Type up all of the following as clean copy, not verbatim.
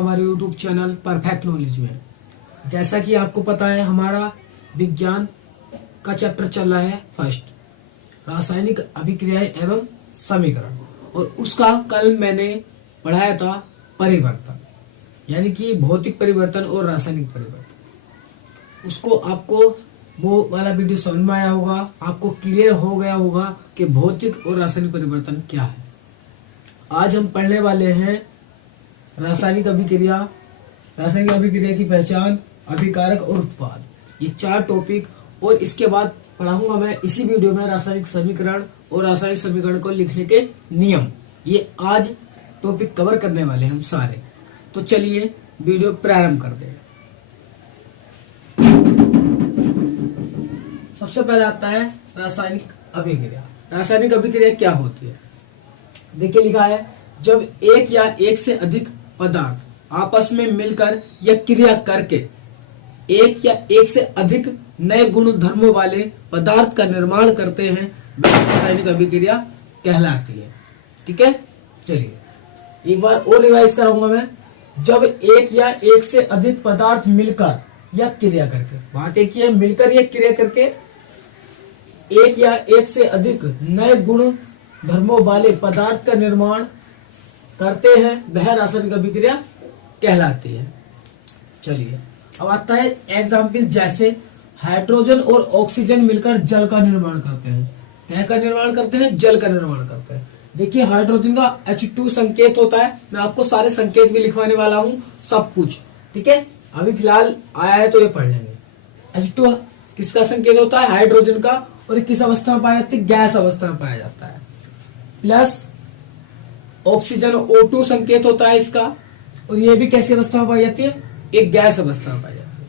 हमारे YouTube channel perfect knowledge में। जैसा कि आपको पता है हमारा विज्ञान का चैप्टर चल रहा है फर्स्ट, रासायनिक अभिक्रियाएं एवं समीकरण, और उसका कल मैंने पढ़ाया था परिवर्तन, यानी कि भौतिक परिवर्तन और रासायनिक परिवर्तन। उसको आपको वो वाला वीडियो समझ में आया होगा, आपको क्लियर हो गया होगा कि भौतिक और रासायनिक परिवर्तन क्या है। आज हम पढ़ने वाले हैं रासायनिक अभिक्रिया, रासायनिक अभिक्रिया की पहचान, अभिकारक और उत्पाद, ये 4 टॉपिक, और इसके बाद पढ़ाऊंगा मैं इसी वीडियो में रासायनिक समीकरण और रासायनिक समीकरण को लिखने के नियम। ये आज टॉपिक कवर करने वाले हैं हम सारे। तो चलिए वीडियो प्रारंभ करते हैं। सबसे पहले आता है रासायनिक अभिक्रिया। रासायनिक अभिक्रिया क्या होती है? देखिए लिखा है, जब एक या एक से अधिक पदार्थ आपस में मिलकर या क्रिया करके एक या एक से अधिक नए गुण धर्मों वाले पदार्थ का निर्माण करते हैं, वह रासायनिक अभिक्रिया कहलाती है। ठीक है, चलिए एक बार और रिवाइज कराऊंगा मैं। जब एक या एक से अधिक पदार्थ मिलकर या क्रिया करके, बात एक ही है, मिलकर या क्रिया करके एक या एक से अधिक नए गुण धर्मों वाले पदार्थ का निर्माण करते हैं, वह रासायनिक अभिक्रिया कहलाती है। चलिए अब आता है एग्जाम्पल, जैसे हाइड्रोजन और ऑक्सीजन मिलकर जल का निर्माण करते हैं। क्या का निर्माण करते हैं? जल का निर्माण करते हैं। देखिए हाइड्रोजन का H2 संकेत होता है, मैं आपको सारे संकेत भी लिखवाने वाला हूँ, सब कुछ। ठीक है, अभी फिलहाल आया है तो ये पढ़ लेंगे। H2 किसका संकेत होता है? हाइड्रोजन का, और ये किस अवस्था में पाया जाता है? गैस अवस्था में पाया जाता है। प्लस ऑक्सीजन O2 संकेत होता है इसका, और ये भी कैसी अवस्था में पाई जाती है? एक गैस अवस्था में पाई जाती है।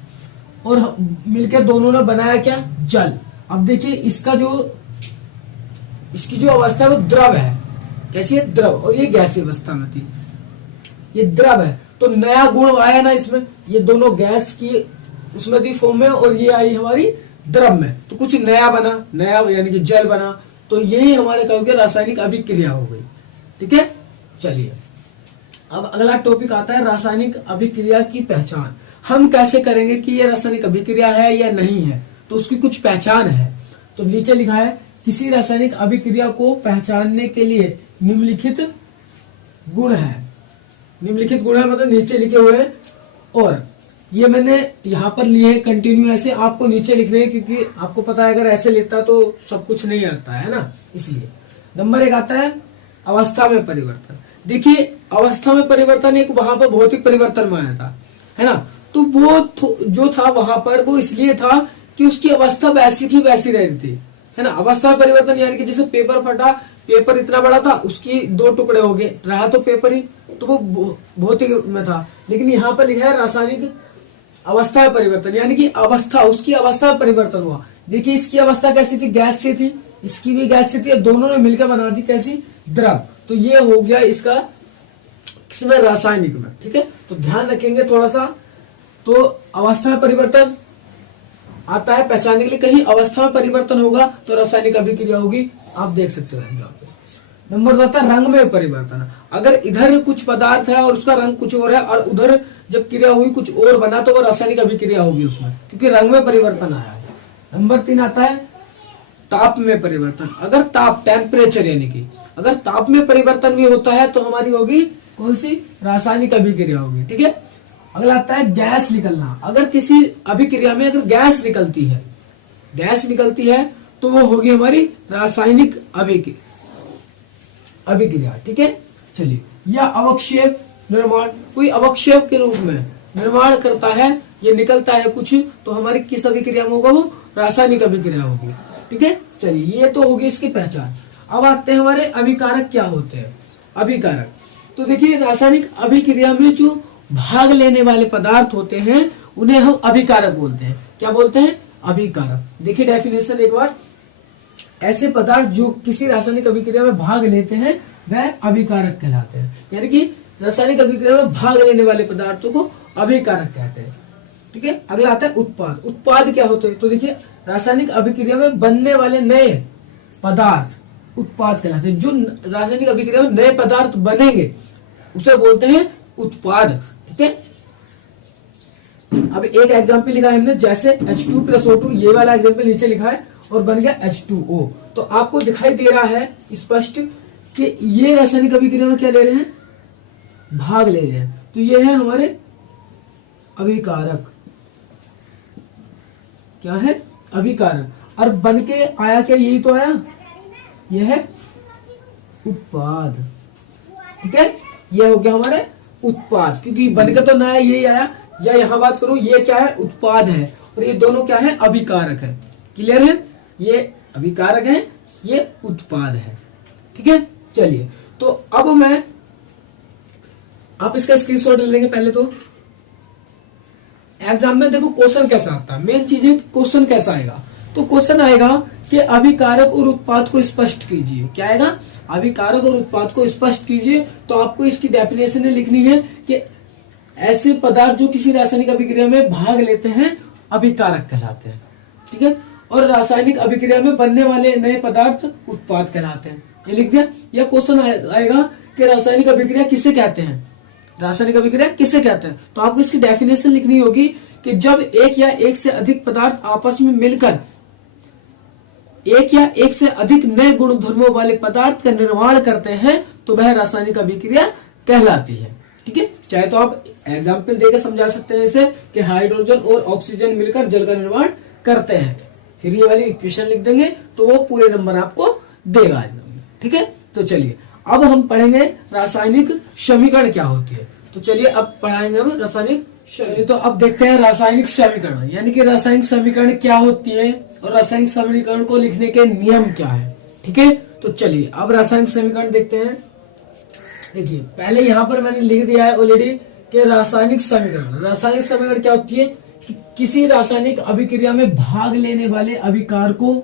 और मिलकर दोनों ने बनाया क्या? जल। अब देखिए इसकी जो अवस्था है वो द्रव है। कैसी है? द्रव, और ये गैस अवस्था में थी, ये द्रव है। तो नया गुण आया ना इसमें, ये दोनों गैस की उसमें थी फॉर्म में, और ये आई हमारी द्रव में, तो कुछ नया बना, नया यानी कि जल बना। तो यही हमारे कहोगे रासायनिक अभिक्रिया हो गई। ठीक है, चलिए अब अगला टॉपिक आता है रासायनिक अभिक्रिया की पहचान। हम कैसे करेंगे कि ये रासायनिक अभिक्रिया है या नहीं है, तो उसकी कुछ पहचान है। तो नीचे लिखा है, किसी रासायनिक अभिक्रिया को पहचानने के लिए निम्नलिखित गुण है। निम्नलिखित गुण है मतलब नीचे लिखे हुए हैं, और ये मैंने यहाँ पर लिए कंटिन्यू, ऐसे आपको नीचे लिख रहे हैं, क्योंकि आपको पता है अगर ऐसे लेता तो सब कुछ नहीं आता है ना, इसलिए। नंबर 1 आता है अवस्था में परिवर्तन। देखिए अवस्था में परिवर्तन एक वहां पर भौतिक परिवर्तन में आया था, है ना। तो वो जो था वहां पर, वो इसलिए था कि उसकी अवस्था वैसी की वैसी रह रही थी, है ना। अवस्था में परिवर्तन यानी कि जैसे पेपर फटा, पेपर इतना बड़ा था, उसकी 2 टुकड़े हो गए, रहा तो पेपर ही, तो वो भौतिक में था। लेकिन यहाँ पर लिखा है रासायनिक अवस्था में परिवर्तन, यानी कि अवस्था, उसकी अवस्था में परिवर्तन हुआ। देखिए इसकी अवस्था कैसी थी? गैस से थी, इसकी भी गैस से थी, दोनों ने मिलकर बना दी कैसी? द्रव। तो ये हो गया इसका किसमें? रासायनिक में। ठीक है, तो ध्यान रखेंगे थोड़ा सा। तो अवस्था में परिवर्तन आता है पहचानने के लिए, कहीं अवस्था में परिवर्तन होगा तो रासायनिक अभिक्रिया होगी, आप देख सकते हो। नंबर 2 आता है रंग में परिवर्तन। अगर इधर कुछ पदार्थ है और उसका रंग कुछ और है, और उधर जब क्रिया हुई कुछ और बना, तो वो रासायनिक अभिक्रिया होगी उसमें, क्योंकि रंग में परिवर्तन आया है। नंबर 3 आता है ताप में परिवर्तन। अगर ताप, टेम्परेचर, यानी कि अगर ताप में परिवर्तन भी होता है तो हमारी होगी कौन सी? रासायनिक अभिक्रिया होगी। ठीक है, अगला आता है गैस निकलना। अगर किसी अभिक्रिया में अगर गैस निकलती है तो वो होगी हमारी रासायनिक अभिक्रिया। ठीक है, चलिए। या अवक्षेप निर्माण, कोई अवक्षेप के रूप में निर्माण करता है, ये निकलता है कुछ, तो हमारी किस अभिक्रिया में होगा? वो रासायनिक अभिक्रिया होगी। ठीक है, चलिए ये तो होगी इसकी पहचान। अब आते हैं हमारे अभिकारक क्या होते हैं। अभिकारक, तो देखिए रासायनिक अभिक्रिया में जो भाग लेने वाले पदार्थ होते हैं उन्हें हम अभिकारक बोलते हैं। क्या बोलते हैं? अभिकारक। देखिए डेफिनेशन एक बार, ऐसे पदार्थ जो किसी रासायनिक अभिक्रिया में भाग लेते हैं वह अभिकारक कहलाते हैं। यानी कि रासायनिक अभिक्रिया में भाग लेने वाले पदार्थों को अभिकारक कहते हैं। ठीक है, अगला आता है उत्पाद। उत्पाद क्या होते हैं? तो देखिए रासायनिक अभिक्रिया में बनने वाले नए पदार्थ उत्पाद कहलाते हैं। जो रासायनिक अभिक्रिया में नए पदार्थ बनेंगे उसे बोलते हैं उत्पाद। ठीक है। अब एक एग्जाम्पल लिखा है हमने, जैसे H2 + O2, ये वाला एग्जाम्पल नीचे लिखा है और बन गया H2O। तो आपको दिखाई दे रहा है स्पष्ट कि ये रासायनिक अभिक्रिया में क्या ले रहे हैं, भाग ले रहे हैं। तो ये है हमारे अभिकारक, क्या है, अभिकारक। और बन के आया क्या, यही तो आया, यह है उत्पाद। ठीक है, ये हो गया हमारे उत्पाद, क्योंकि बन के तो नया यही आया। या यहां बात करूं, ये क्या है, उत्पाद है, और ये दोनों क्या है, अभिकारक है। क्लियर है, ये अभिकारक है, ये उत्पाद है। ठीक है, चलिए तो अब मैं, आप इसका स्क्रीनशॉट ले लेंगे। पहले तो एग्जाम में देखो क्वेश्चन कैसा आता है, मेन चीज है क्वेश्चन कैसा आएगा। तो क्वेश्चन आएगा कि अभिकारक और उत्पाद को स्पष्ट कीजिए। क्या आएगा, अभिकारक और उत्पाद को स्पष्ट कीजिए। तो आपको इसकी डेफिनेशन लिखनी है कि ऐसे पदार्थ जो किसी रासायनिक अभिक्रिया में भाग लेते हैं अभिकारक कहलाते हैं। ठीक है, और रासायनिक अभिक्रिया में बनने वाले नए पदार्थ उत्पाद कहलाते हैं। ये लिख दिया। या क्वेश्चन आएगा कि रासायनिक अभिक्रिया किसे कहते हैं, रासायनिक अभिक्रिया किसे कहते हैं। तो आपको इसकी डेफिनेशन लिखनी होगी कि जब एक या एक से अधिक पदार्थ आपस में मिलकर एक या एक से अधिक नए गुण धर्मों वाले पदार्थ का निर्माण करते हैं तो वह रासायनिक अभिक्रिया कहलाती है। ठीक है, चाहे तो आप एग्जाम्पल देकर समझा सकते हैं इसे कि हाइड्रोजन और ऑक्सीजन मिलकर जल का निर्माण करते हैं, फिर ये वाली इक्वेशन लिख देंगे तो वो पूरे नंबर आपको देगा एग्जाम में। ठीक है, तो चलिए अब हम पढ़ेंगे रासायनिक समीकरण क्या होती है। तो चलिए अब पढ़ाएंगे हम रासायनिक। चलिए तो अब देखते हैं रासायनिक समीकरण, यानी कि रासायनिक समीकरण क्या होती है और रासायनिक समीकरण को लिखने के नियम क्या है। ठीक है, तो चलिए अब रासायनिक समीकरण देखते हैं। देखिए पहले यहाँ पर मैंने लिख दिया है ऑलरेडी कि रासायनिक समीकरण, रासायनिक समीकरण क्या होती है कि किसी रासायनिक अभिक्रिया में भाग लेने वाले अभिकारकों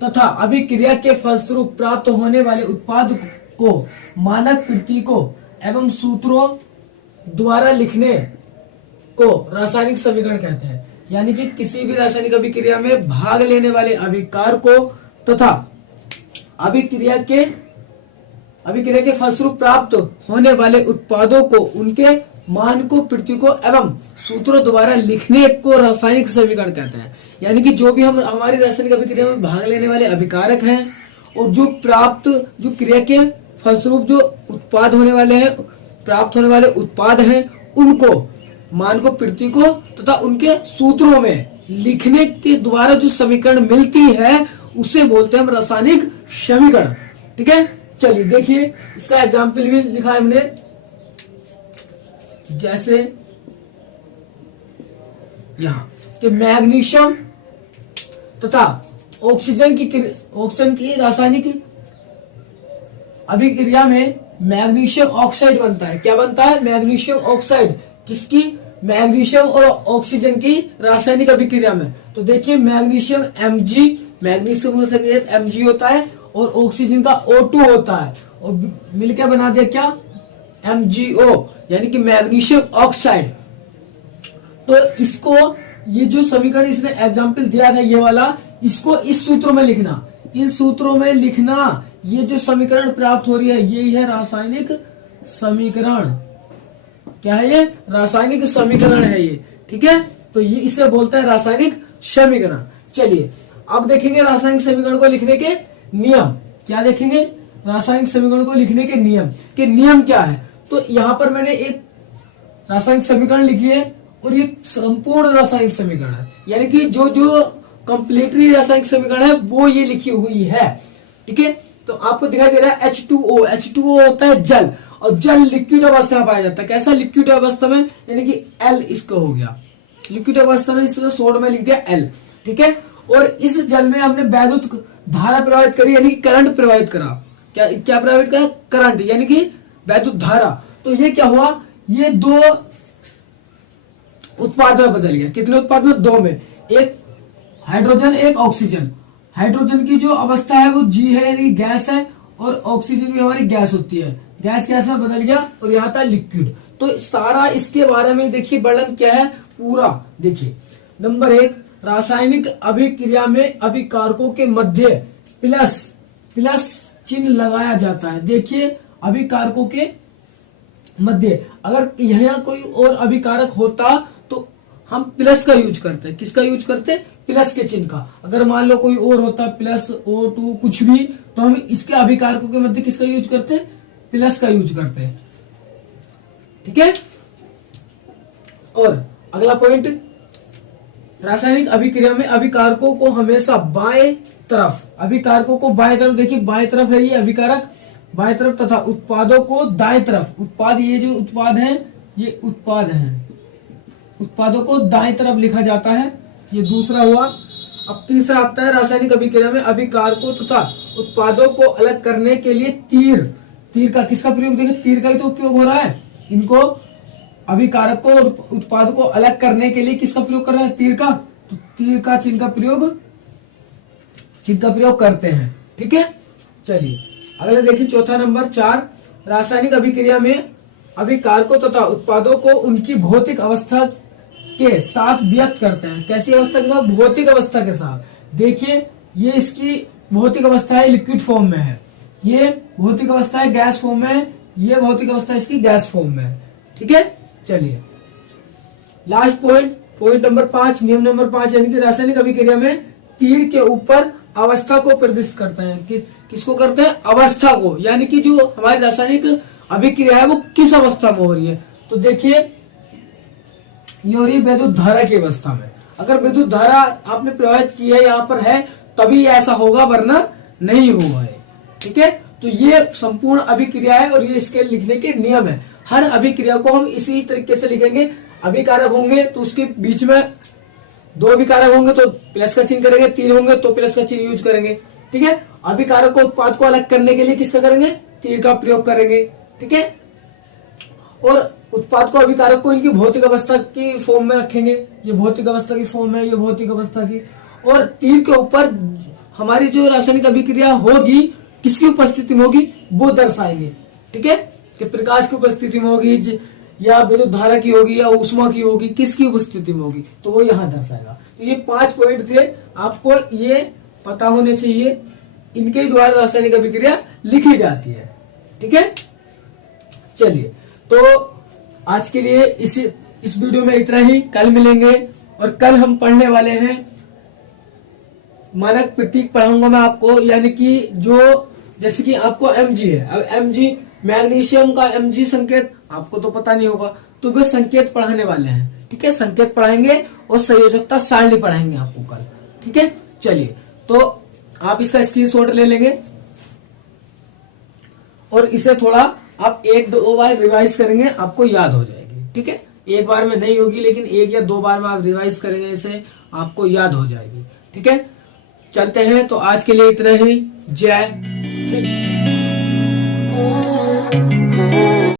तथा अभिक्रिया के फलस्वरूप प्राप्त होने वाले उत्पाद को मानक प्रतीकों एवं सूत्रों द्वारा लिखने को रासायनिक समीकरण कहते हैं। यानी कि किसी भी रासायनिक अभिक्रिया में भाग लेने वाले अभिकारकों तथा अभिक्रिया के फलस्वरूप प्राप्त होने वाले उत्पादों को उनके मानकों, प्रतीकों एवं सूत्रों द्वारा लिखने को रासायनिक समीकरण कहते हैं। यानी कि जो भी हम हमारी रासायनिक अभिक्रिया में भाग लेने वाले अभिकारक हैं और जो क्रिया के फलस्वरूप जो उत्पाद होने वाले हैं, प्राप्त होने वाले उत्पाद हैं, उनको मानकों, प्रतीकों तथा उनके सूत्रों में लिखने के द्वारा जो समीकरण मिलती है उसे बोलते हैं हम रासायनिक समीकरण। ठीक है, चलिए देखिए इसका एग्जाम्पल भी लिखा है हमने। जैसे यहां कि मैग्नीशियम तथा ऑक्सीजन की रासायनिक अभिक्रिया में मैग्नीशियम ऑक्साइड बनता है। क्या बनता है, मैग्नीशियम ऑक्साइड। किसकी, मैग्नीशियम और ऑक्सीजन की रासायनिक अभिक्रिया में। तो देखिए मैग्नीशियम Mg, मैग्नीशियम का संकेत Mg होता है और ऑक्सीजन का O2 होता है और मिलकर बना दिया क्या, MgO, यानी कि मैग्नीशियम ऑक्साइड। तो इसको, ये जो समीकरण इसने एग्जाम्पल दिया था ये वाला, इसको इस सूत्रों में लिखना, इन सूत्रों में लिखना। ये जो समीकरण प्राप्त हो रही है यही है रासायनिक समीकरण। क्या है ये, रासायनिक समीकरण है ये। ठीक है, तो ये इसे बोलते हैं रासायनिक समीकरण। चलिए अब देखेंगे रासायनिक समीकरण को लिखने के नियम। क्या देखेंगे, रासायनिक समीकरण को लिखने के नियम क्या है। तो यहाँ पर मैंने एक रासायनिक समीकरण लिखी है और ये संपूर्ण रासायनिक समीकरण है, यानी कि जो कंप्लीटली रासायनिक समीकरण है वो ये लिखी हुई है। ठीक है, तो आपको दिखाई दे रहा है H2O। H2O होता है जल, और जल लिक्विड अवस्था में पाया जाता है। कैसा, लिक्विड अवस्था में, यानी कि L इसका हो गया लिक्विड अवस्था में, इसमें शॉर्ट में लिख दिया L। ठीक है, और इस जल में हमने वैद्युत धारा प्रवाहित करी, यानी कि करंट प्रवाहित करा। क्या प्रवाहित करा, करंट, यानी कि वैद्युत धारा। तो ये क्या हुआ, ये दो उत्पाद में बदल गया। कितने उत्पाद में, दो में, एक हाइड्रोजन एक ऑक्सीजन। हाइड्रोजन की जो अवस्था है वो G है, यानी कि गैस है, और ऑक्सीजन भी हमारी गैस होती है। गैस में बदल गया और यहाँ था लिक्विड। तो सारा इसके बारे में देखिए वर्णन क्या है पूरा। देखिए नंबर 1, रासायनिक अभिक्रिया में अभिकारकों के मध्य प्लस चिन्ह लगाया जाता है। देखिए अभिकारकों के मध्य। अगर यहाँ कोई और अभिकारक होता तो हम प्लस का यूज करते हैं। किसका यूज करते? प्लस के चिन्ह का। अगर मान लो कोई और होता प्लस O2 कुछ भी, तो हम इसके अभिकारकों के मध्य किसका यूज करते हैं? प्लस का यूज करते हैं। ठीक है। और अगला पॉइंट, रासायनिक अभिक्रिया में अभिकारकों को हमेशा बाएं तरफ, अभिकारकों को बाएं तरफ, देखिए बाएं तरफ है ये अभिकारक, बाएं तरफ, तथा उत्पादों को दाएं तरफ। उत्पाद, ये जो उत्पाद हैं ये उत्पाद हैं, उत्पादों को दाएं तरफ लिखा जाता है। ये दूसरा हुआ। अब तीसरा आता है, रासायनिक अभिक्रिया में अभिकारकों तथा उत्पादों को अलग करने के लिए तीर, तीर का किसका प्रयोग? देखिए तीर का ही तो उपयोग हो रहा है। इनको अभिकारक को और उत्पाद को अलग करने के लिए किसका प्रयोग कर रहे हैं? तीर का। तो तीर का चिन्ह का प्रयोग करते हैं। ठीक है। चलिए अगला देखिए, चौथा नंबर 4, रासायनिक अभिक्रिया में अभिकारकों तथा उत्पादों को उनकी भौतिक अवस्था के साथ व्यक्त करते हैं। कैसी अवस्था के साथ? भौतिक अवस्था के साथ। देखिए ये इसकी भौतिक अवस्था है, लिक्विड फॉर्म में है। ये भौतिक अवस्था है गैस फॉर्म में है। ये भौतिक अवस्था इसकी गैस फॉर्म में है। ठीक है। चलिए लास्ट पॉइंट नंबर 5, नियम नंबर 5, यानी कि रासायनिक अभिक्रिया में तीर के ऊपर अवस्था को प्रदर्शित करते हैं। किसको करते हैं? अवस्था को, यानी कि जो हमारी रासायनिक अभिक्रिया है वो किस अवस्था में हो रही है। तो देखिए ये हो रही है विद्युत धारा की अवस्था में। अगर विद्युत धारा आपने प्रवाहित की है, यहाँ पर है, तभी ऐसा होगा, वरना नहीं हुआ है। ठीक है। तो ये संपूर्ण अभिक्रिया है और ये इसके लिखने के नियम है। हर अभिक्रिया को हम इसी तरीके से लिखेंगे। अभिकारक होंगे तो उसके बीच में 2 अभिकारक होंगे तो प्लस का चिन्ह करेंगे, 3 होंगे तो प्लस का चिन्ह यूज करेंगे। ठीक है। अभिकारक को उत्पाद को अलग करने के लिए किसका करेंगे? तीर का प्रयोग करेंगे। ठीक है। और उत्पाद को, अभिकारक को इनकी भौतिक अवस्था की फॉर्म में रखेंगे। ये भौतिक अवस्था की फॉर्म है, ये भौतिक अवस्था की। और तीर के ऊपर हमारी जो रासायनिक अभिक्रिया होगी किसकी उपस्थिति में होगी वो दर्शाएंगे। ठीक है। कि प्रकाश की उपस्थिति में होगी, या विद्युत धारा की होगी, या ऊष्मा की होगी, किसकी उपस्थिति में होगी, तो वो यहाँ दर्शाएगा। तो ये 5 पॉइंट थे, आपको ये पता होने चाहिए। इनके द्वारा रासायनिक अभिक्रिया लिखी जाती है। ठीक है। चलिए तो आज के लिए इस वीडियो में इतना ही। कल मिलेंगे और कल हम पढ़ने वाले हैं मानक प्रतीक पढ़ाऊंगा मैं आपको, यानी कि जो जैसे कि आपको Mg है, अब Mg मैग्नीशियम का Mg संकेत आपको तो पता नहीं होगा, तो वे संकेत पढ़ाने वाले हैं। ठीक है। संकेत पढ़ाएंगे और संयोजकता सारणी पढ़ाएंगे आपको कल। ठीक है। चलिए तो आप इसका स्क्रीनशॉट ले लेंगे और इसे थोड़ा आप 1-2 बार रिवाइज करेंगे, आपको याद हो जाएगी। ठीक है। एक बार में नहीं होगी, लेकिन 1 या 2 बार में आप रिवाइज करेंगे, इसे आपको याद हो जाएगी। ठीक है। चलते हैं, तो आज के लिए इतना ही। जय हिंद।